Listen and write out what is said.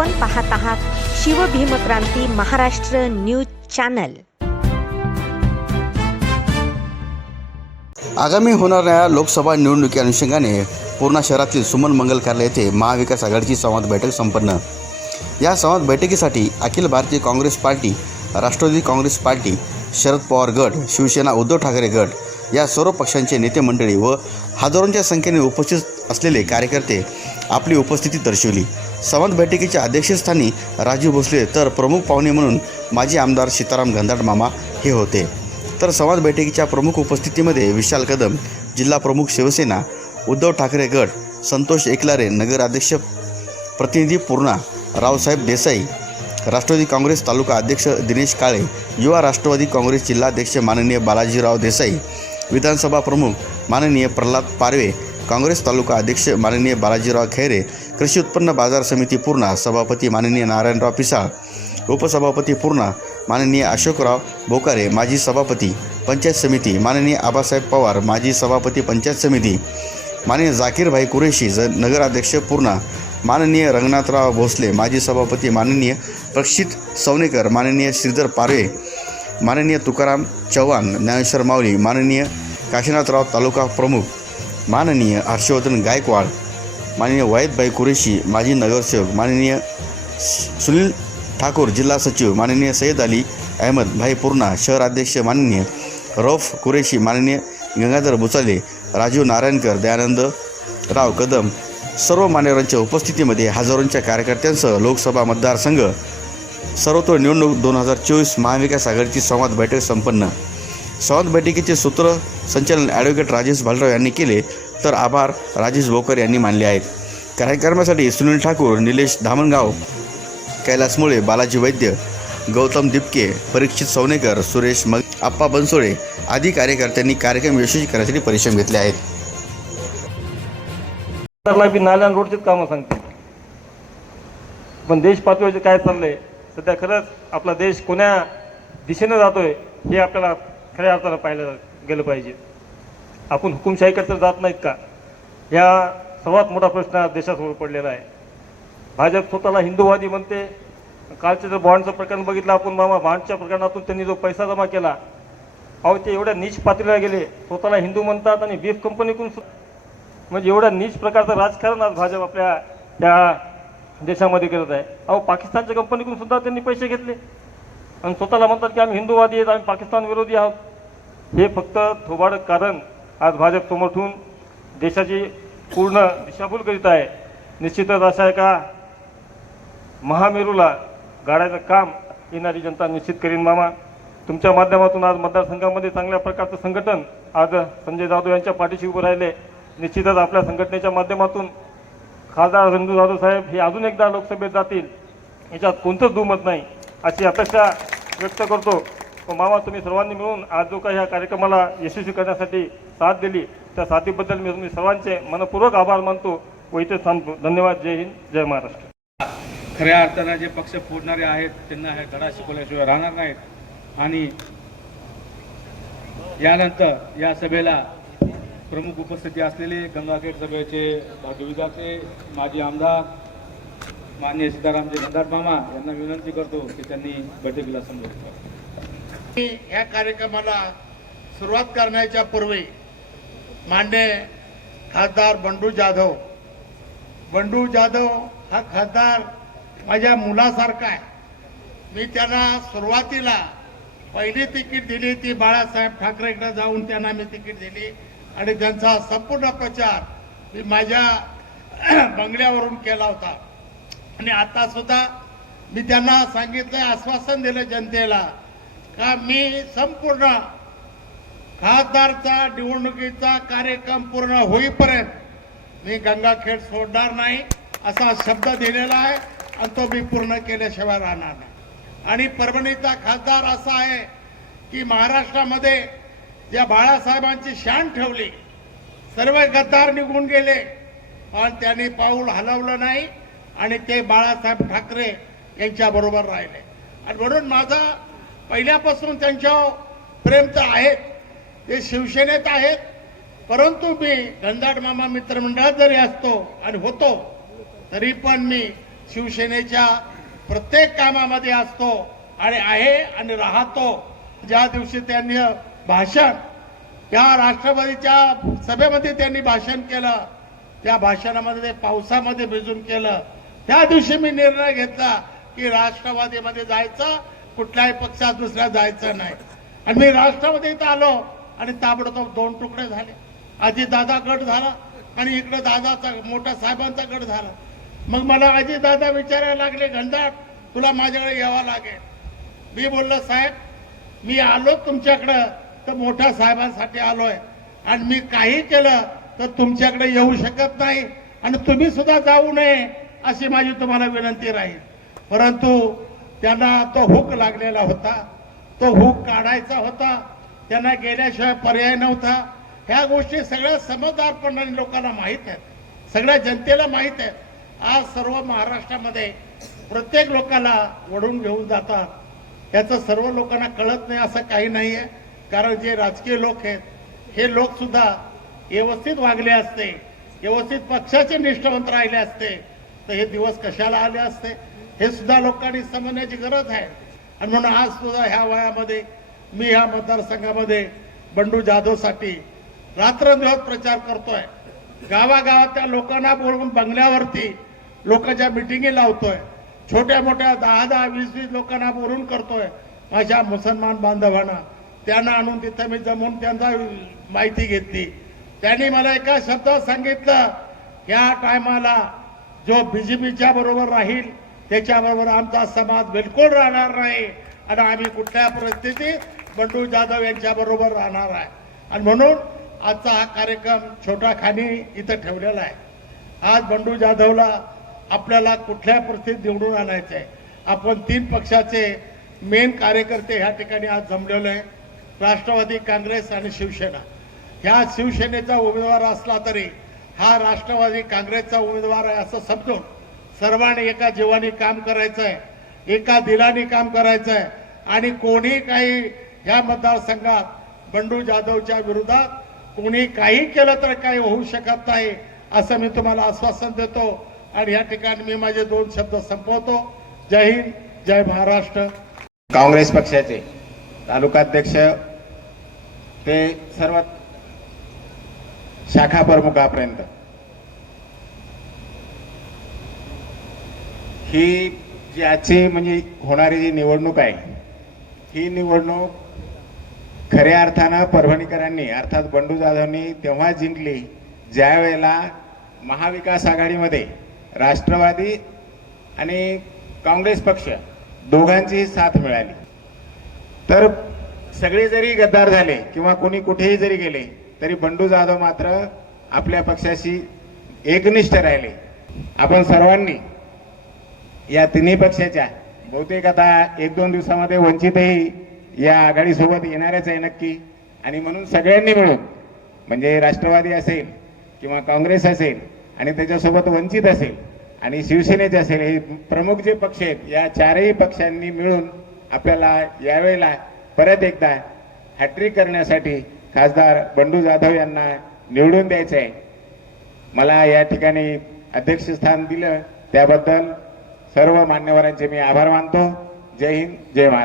आपण पाहत आहात शिवभीमक्रांती महाराष्ट्र न्यूज चॅनल. आगामी होणाऱ्या लोकसभा निवडणुकी अनुषंगाने पूर्णा शहरातील सुमन मंगल कार्यालय येथे महाविकास आघाडीची संवाद बैठक संपन्न. या संवाद बैठकीसाठी Akhil Bharatiya Congress party Rashtravadi Congress party Sharad Pawar गट शिवसेना उद्धव ठाकरे गट या सर्व पक्षांचे नेते मंडळी व हजारोंच्या संख्येने उपस्थित असलेले कार्यकर्ते आपली उपस्थिती दर्शवली. संवाद बैठकीच्या अध्यक्षस्थानी राजीव भोसले तर प्रमुख पाहुणे म्हणून माजी आमदार सीताराम गंधाट मामा हे होते. तर संवाद बैठकीच्या प्रमुख उपस्थितीमध्ये विशाल कदम जिल्हा प्रमुख शिवसेना उद्धव ठाकरे गट संतोष एकलारे नगराध्यक्ष प्रतिनिधी पूर्णा रावसाहेब देसाई राष्ट्रवादी काँग्रेस तालुका अध्यक्ष दिनेश काळे युवा राष्ट्रवादी काँग्रेस जिल्हाध्यक्ष माननीय बालाजीराव देसाई विधानसभा प्रमुख माननीय प्रल्हाद पारवे काँग्रेस तालुका अध्यक्ष माननीय बालाजीराव खैरे कृषी उत्पन्न बाजार समिती पूर्णा सभापती माननीय नारायणराव पिसाळ उपसभापती पूर्णा माननीय अशोकराव बोकारे माजी सभापती पंचायत समिती माननीय आबासाहेब पवार माजी सभापती पंचायत समिती माननीय जाकीरभाई कुरेशी ज नगराध्यक्ष पूर्णा माननीय रंगनाथराव भोसले माजी सभापती माननीय प्रक्षित सवनेकर माननीय श्रीधर पारवे माननीय तुकाराम चव्हाण ज्ञानेश्वर माऊली माननीय काशीनाथराव तालुका प्रमुख माननीय हर्षवर्धन गायकवाड माननीय वाहिदभाई कुरेशी माजी नगरसेवक माननीय सुनील ठाकूर जिल्हा सचिव माननीय सय्यद अली अहमद भाई पूर्णा शहर अध्यक्ष माननीय रौफ कुरेशी माननीय गंगाधर भुसाले राजीव नारायणकर दयानंद राव कदम सर्व मान्यवरांच्या उपस्थितीमध्ये हजारोंच्या कार्यकर्त्यांसह लोकसभा मतदारसंघ सर्वत्र निवडणूक दोन हजार चोवीस महाविकास आघाडीची संवाद बैठक संपन्न. संवाद बैठकीचे सूत्र संचालन ॲडव्होकेट राजेश भालराव यांनी केले. तर आभार राजेश भोकर यांनी मानले आहेत. कार्यक्रमासाठी सुनील ठाकूर निलेश धामणगाव कैलास मुळे बालाजी वैद्य गौतम दिपके परीक्षित सवनेकर सुरेश मग आप्पा बनसोळे आदी कार्यकर्त्यांनी कार्यक्रम यशस्वी करण्यासाठी परिश्रम घेतले आहेत. नाल्यान बी रोडचीच कामं सांगते. पण देश पातळीवर काय चाललंय सध्या खरंच आपला देश कोण्या दिशेनं जातोय हे आपल्याला खऱ्या अर्थानं पाहिलं गेलं पाहिजे. आपण हुकुमशाहीकडे तर जात नाहीत का? ह्या सर्वात मोठा प्रश्न देशासमोर पडलेला आहे. भाजप स्वतःला हिंदूवादी म्हणते. कालचं जर बॉन्डचं प्रकरण बघितलं आपण मामा बॉन्डच्या प्रकरणातून त्यांनी जो पैसा जमा केला अहो ते एवढ्या नीच पातळीला गेले. स्वतःला हिंदू म्हणतात आणि बीफ कंपनीकडून सु- म्हणजे एवढ्या नीच प्रकारचं राजकारण आज भाजप आपल्या त्या देशामध्ये करत आहे. अहो पाकिस्तानच्या कंपनीकडून सुद्धा त्यांनी पैसे घेतले. आणि स्वतःला म्हणतात की आम्ही हिंदूवादी आहेत आम्ही पाकिस्तान विरोधी आहोत. हे फक्त थोबाड कारण आज भाजप समोर ठेवून देशाची पूर्ण दिशाभूल करीत आहे. निश्चितच अशा एका महामेरूला गाडायचं काम येणारी जनता निश्चित करीन मामा. तुमच्या माध्यमातून आज मतदारसंघामध्ये चांगल्या प्रकारचं संघटन आज संजय जाधव यांच्या पाठीशी उभं राहिले. निश्चितच आपल्या संघटनेच्या माध्यमातून खासदार संजू जाधव साहेब हे अजून एकदा लोकसभेत जातील. याच्यात कोणतंच दुमत नाही अशी अपेक्षा व्यक्त करतो. मामा तुम्ही सर्वांनी मिळून आज जो काही ह्या कार्यक्रमाला यशस्वी करण्यासाठी साथ दिली. त्या साथीबद्दल मी तुम्ही सर्वांचे मनपूर्वक आभार मानतो. व इथे थांबतो. धन्यवाद. जय हिंद. जय महाराष्ट्र. खऱ्या अर्थानं जे पक्ष फोडणारे आहेत त्यांना हे धडा शिकवल्याशिवाय राहणार नाहीत. आणि यानंतर या सभेला प्रमुख उपस्थिती असलेले गंगाखेड सभेचे भाग्यविधाते माजी आमदार मान्य सीतारामजी गंधाट मामा यांना विनंती करतो की त्यांनी बैठकीला संबोधित या कार्यक्रमाला सुरुवात करण्याच्या पूर्वी मान्य खासदार बंडू जाधव. बंडू जाधव हा खासदार माझ्या मुलासारखा आहे. मी त्यांना सुरुवातीला पहिली तिकीट दिली ती बाळासाहेब ठाकरेकडे जाऊन त्यांना मी तिकीट दिली आणि त्यांचा संपूर्ण प्रचार मी माझ्या बंगल्यावरून केला होता. आणि आता सुद्धा मी त्यांना सांगितलं आश्वासन दिलं जनतेला का मी संपूर्ण खासदारचा निवडणुकीचा कार्यक्रम पूर्ण होईपर्यंत मी गंगाखेड सोडणार नाही असा शब्द दिलेला आहे आणि तो मी पूर्ण केल्याशिवाय राहणार नाही. आणि परभणीचा खासदार असा आहे की महाराष्ट्रामध्ये ज्या बाळासाहेबांची शान ठेवली सर्व गद्दार निघून गेले पण त्यांनी पाऊल हलवलं नाही आणि ते बाळासाहेब ठाकरे यांच्या बरोबर राहिले. आणि म्हणून माझा पहिल्यापासून त्यांच्यावर प्रेम तर आहेत ते शिवसेनेत आहेत. परंतु मी घनदाट मामा मित्रमंडळात जरी असतो आणि होतो तरी पण मी शिवसेनेच्या प्रत्येक कामामध्ये असतो आणि आहे आणि राहतो. ज्या दिवशी त्यांनी भाषण या राष्ट्रवादीच्या सभेमध्ये त्यांनी भाषण केलं त्या भाषणामध्ये ते पावसामध्ये भिजून केलं त्या दिवशी मी निर्णय घेतला की राष्ट्रवादीमध्ये जायचं कुठल्याही पक्षात दुसऱ्या जायचं नाही. आणि मी राष्ट्रवादीत आलो आणि ताबडतोब दोन तुकडे झाले. आधी दादा गट झाला आणि इकडे दादाचा मोठा साहेबांचा गट झाला. मग मला आजी दादा विचारायला लागले घनदाट तुला माझ्याकडे यावं लागेल. मी बोललो साहेब मी आलो तुमच्याकडं तर मोठ्या साहेबांसाठी आलोय. आणि मी काही केलं तर तुमच्याकडे येऊ शकत नाही आणि तुम्ही सुद्धा जाऊ नये अशी माझी तुम्हाला विनंती राहील. परंतु त्यांना तो हुक लागलेला होता. तो हुक काढायचा होता. त्यांना गेल्याशिवाय पर्याय नव्हता. ह्या गोष्टी सगळ्या समजदारपणाने लोकांना माहीत आहेत. सगळ्या जनतेला माहीत आहेत. आज सर्व महाराष्ट्रामध्ये प्रत्येक लोकाला वडून घेऊन जातात. याचं सर्व लोकांना कळत नाही असं काही नाही आहे कारण जे राजकीय लोक आहेत हे लोकसुद्धा व्यवस्थित वागले असते. व्यवस्थित पक्षाचे निष्ठावंत राहिले असते. तर हे दिवस कशाला आले असते? हे सुद्धा लोकांनी समजण्याची गरज आहे. आणि म्हणून आज सुद्धा ह्या वयामध्ये मी ह्या मतदारसंघामध्ये बंडू जाधवसाठी रात्रंदिवस प्रचार करतोय. गावागावातल्या लोकांना बोलवून बंगल्यावरती लोकांच्या मिटिंगी लावतोय. छोट्या मोठ्या दहा दहा वीस वीस लोकांना बोलून करतोय. माझ्या मुसलमान बांधवांना. त्यांना आणून तिथं मी जमून त्यांचा माहिती घेतली. त्यांनी मला एका शब्दात सांगितलं या टायमाला जो बीजेपीच्या बरोबर राहील त्याच्याबरोबर आमचा समाज बिलकुल राहणार नाही. आणि आम्ही कुठल्या परिस्थितीत बंडू जाधव यांच्या बरोबर राहणार आहे. आणि म्हणून आजचा हा कार्यक्रम छोटा खानी इथं ठेवलेला आहे. आज बंडू जाधवला आपल्याला कुठल्या परिस्थितीत निवडून आणायचं आहे? आपण तीन पक्षाचे मेन कार्यकर्ते ह्या ठिकाणी आज जमलेलो आहे. राष्ट्रवादी काँग्रेस आणि शिवसेना. ह्या शिवसेनेचा उमेदवार असला तरी हा राष्ट्रवादी काँग्रेसचा उमेदवार आहे असं समजून सर्वांनी एका जीवाने काम करायचं आहे एका दिलाने काम करायचं आहे आणि कोणी काही ह्या मतदारसंघात बंडू जाधवच्या विरोधात कोणी काही केलं तर काही होऊ शकत नाही असं मी तुम्हाला आश्वासन देतो. आणि या ठिकाणी मी माझे दोन शब्द संपवतो. जय हिंद जय महाराष्ट्र. काँग्रेस पक्षाचे तालुकाध्यक्ष ते सर्व शाखा प्रमुखापर्यंत ही जी आजची म्हणजे होणारी जी निवडणूक आहे ही निवडणूक खऱ्या अर्थानं परभणीकरांनी अर्थात बंडू जाधवनी तेव्हा जिंकली ज्या वेळेला महाविकास आघाडीमध्ये राष्ट्रवादी आणि काँग्रेस पक्ष दोघांची साथ मिळाली. तर सगळे जरी गद्दार झाले किंवा कोणी कुठेही जरी गेले तरी बंडू जाधव मात्र आपल्या पक्षाशी एकनिष्ठ राहिले. आपण सर्वांनी या तिन्ही पक्षाच्या बहुतेक आता एक दोन दिवसामध्ये वंचितही या आघाडीसोबत येणारच आहे नक्की. आणि म्हणून सगळ्यांनी मिळून म्हणजे राष्ट्रवादी असेल किंवा काँग्रेस असेल आणि त्याच्यासोबत वंचित असेल आणि शिवसेनेचे असेल हे प्रमुख जे पक्ष आहेत या चारही पक्षांनी मिळून आपल्याला यावेळेला परत एकदा हॅट्रिक करण्यासाठी खासदार बंडू जाधव यांना निवडून द्यायचं आहे मला या ठिकाणी अध्यक्षस्थान दिलं त्याबद्दल सर्व मान्यवरांचे मी आभार मानतो. जय हिंद जय महाराष्ट्र.